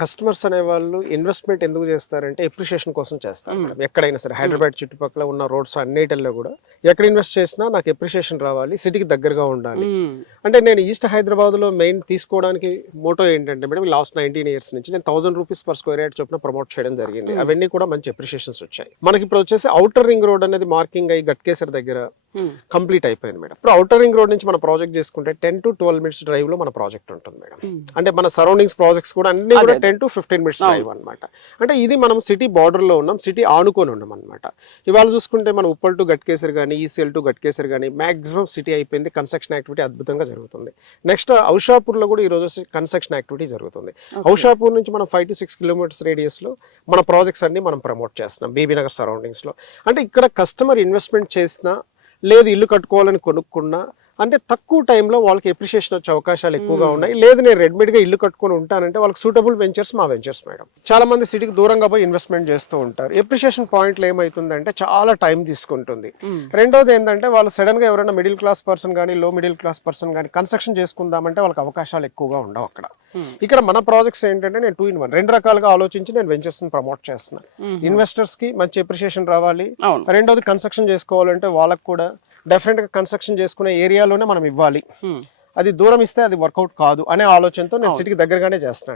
Customers అనేవాళ్ళు investment ఎందుకు చేస్తారంటే ఎప్రిషియేషన్ కోసం చేస్తారు మేడం. ఎక్కడైనా సరే హైదరాబాద్ చుట్టుపక్కల ఉన్న రోడ్స్ అన్నిటిలో కూడా ఎక్కడ ఇన్వెస్ట్ చేసినా నాకు ఎప్రిషియేషన్ రావాలి, సిటీకి దగ్గరగా ఉండాలి. అంటే నేను ఈస్ట్ హైదరాబాద్ లో మెయిన్ తీసుకోవడానికి మోటో ఏంటంటే మేడం, లాస్ట్ 19 years నుంచి నేను 1000 రూపీస్ పర్ స్క్వేర్ యార్డ్ చొప్పున ప్రమోట్ చేయడం జరిగింది. అవన్నీ కూడా మంచి ఎప్రిషియేషన్స్ వచ్చాయి. మనకి ఇప్పుడు వచ్చేసి అవుటర్ రింగ్ రోడ్ అనేది మార్కింగ్ అయ్యి గట్కేసర్ దగ్గర కంప్లీట్ అయిపోయింది మేడం. ఇప్పుడు అవుటర్ రింగ్ రోడ్ నుంచి మన ప్రాజెక్ట్ చేసుకుంటే 10 to 12 minutes డ్రైవ్ లో మన ప్రాజెక్ట్ ఉంటుంది మేడం. అంటే మన సరౌండింగ్స్ ప్రాజెక్ట్స్ కూడా అన్ని కూడా 10 to 15 minutes డ్రైవ్ అనమాట. అంటే ఇది మనం సిటీ బార్డర్ లో ఉన్నాం, సిటీ ఆనుకొని ఉన్నాం అనమాట. ఇవాళ చూసుకుంటే మన ఉప్పల్ టు గట్కేసర్ కానీ, ఈసీఎల్ టు గట్కేసర్ కానీ మాక్సిమం సిటీ అయిపోయింది. కన్స్ట్రక్షన్ యాక్టివిటీ అద్భుతంగా జరుగుతుంది. నెక్స్ట్ ఔషాపూర్ లో కూడా ఈ రోజు కన్స్ట్రక్షన్ యాక్టివిటీ జరుగుతుంది. ఔషాపూర్ నుంచి మనం 5 to 6 kilometers రేడియస్ లో మన ప్రాజెక్ట్స్ అన్ని మనం ప్రమోట్ చేస్తున్నాం బీబీ నగర్ సరౌండింగ్స్ లో. అంటే ఇక్కడ కస్టమర్ ఇన్వెస్ట్మెంట్ చేసినా లేదు ఇల్లు కట్టుకోవాలని కొనుక్కున్నా అంటే తక్కువ టైంలో వాళ్ళకి ఎప్రిషియేషన్ వచ్చే అవకాశాలు ఎక్కువగా ఉన్నాయి. లేదు నేను రెడీమేడ్ గా ఇల్లు కట్టుకొని ఉంటానంటే వాళ్ళకి సూటబుల్ వెంచర్స్ మా వెంచర్స్ మేడం. చాలా మంది సిటీకి దూరంగా పోయి ఇన్వెస్ట్మెంట్ చేస్తూ ఉంటారు. ఎప్రిషియేషన్ పాయింట్లు ఏమైతుందంటే చాలా టైం తీసుకుంటుంది. రెండోది ఏంటంటే వాళ్ళు సడన్ గా ఎవరైనా మిడిల్ క్లాస్ పర్సన్ కానీ లో మిడిల్ క్లాస్ పర్సన్ కానీ కన్స్ట్రక్షన్ చేసుకుందామంటే వాళ్ళకి అవకాశాలు ఎక్కువగా ఉండవు అక్కడ. ఇక్కడ మన ప్రాజెక్ట్స్ ఏంటంటే నేను 2 in 1 రెండు రకాలుగా ఆలోచించి నేను వెంచర్స్ ప్రమోట్ చేస్తున్నాను. ఇన్వెస్టర్స్ కి మంచి ఎప్రిషియేషన్ రావాలి, రెండోది కన్స్ట్రక్షన్ చేసుకోవాలంటే వాళ్ళకి కూడా డెఫినెట్ గా కన్స్ట్రక్షన్ చేసుకునే ఏరియాలోనే మనం ఇవ్వాలి. అది దూరం ఇస్తే అది వర్కౌట్ కాదు అనే ఆలోచనతో నేను సిటీకి దగ్గరగానే చేస్తున్నాను.